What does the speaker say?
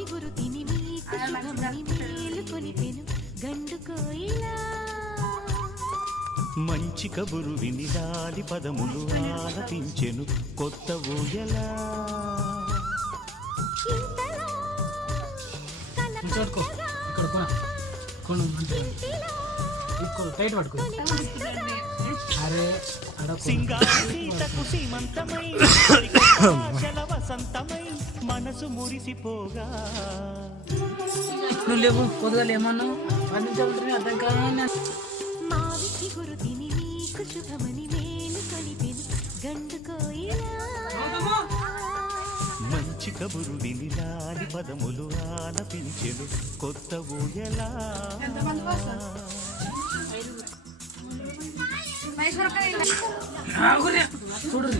చిగురు తిని మీకు శుభమని మేలుకొని పెను గండు కోయిలా మంచి కబురు విని లాలి పదములు ఆలపించెను కొత్త ఊయలా సింగాసీతకు సీమంతమై వసంతమై మనసు మురిసిపోగా నువ్వు లేవు పొద్దుగా ఏమన్నావు అర్థం కాదు మావి చిగురు తిని మీకు శుభమని మేలుకొని పెను గండు కోయిలా మంచి కబురు విని లాలి పదములు ఆలపించెను కొత్త ఊయలా చూడు